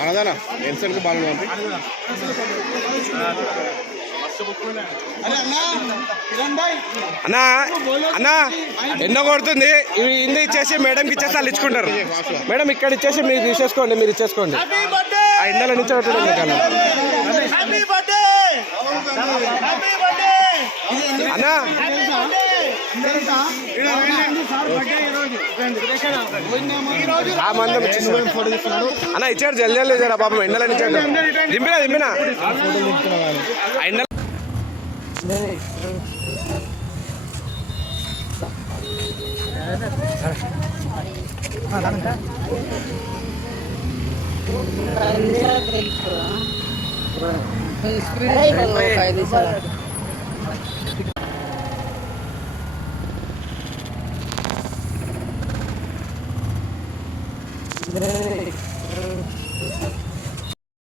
అన్నదానా ఎన్సెన్కి బాగా అన్నా అన్నా ఎన్నో కొడుతుంది ఇవి ఇందు ఇచ్చేసి మేడంకి ఇచ్చేసి వాళ్ళు ఇచ్చుకుంటారు. మేడం ఇక్కడ ఇచ్చేసి మీరు తీసేసుకోండి, మీరు ఇచ్చేసుకోండి. ఆ ఎండల నుంచి అన్నా ఆ మందం అన్న ఇచ్చాడు జల్దీ జల్దీ జరా పాపం ఎండలని ఇచ్చాడు. దింపినా దింపినా ఎండ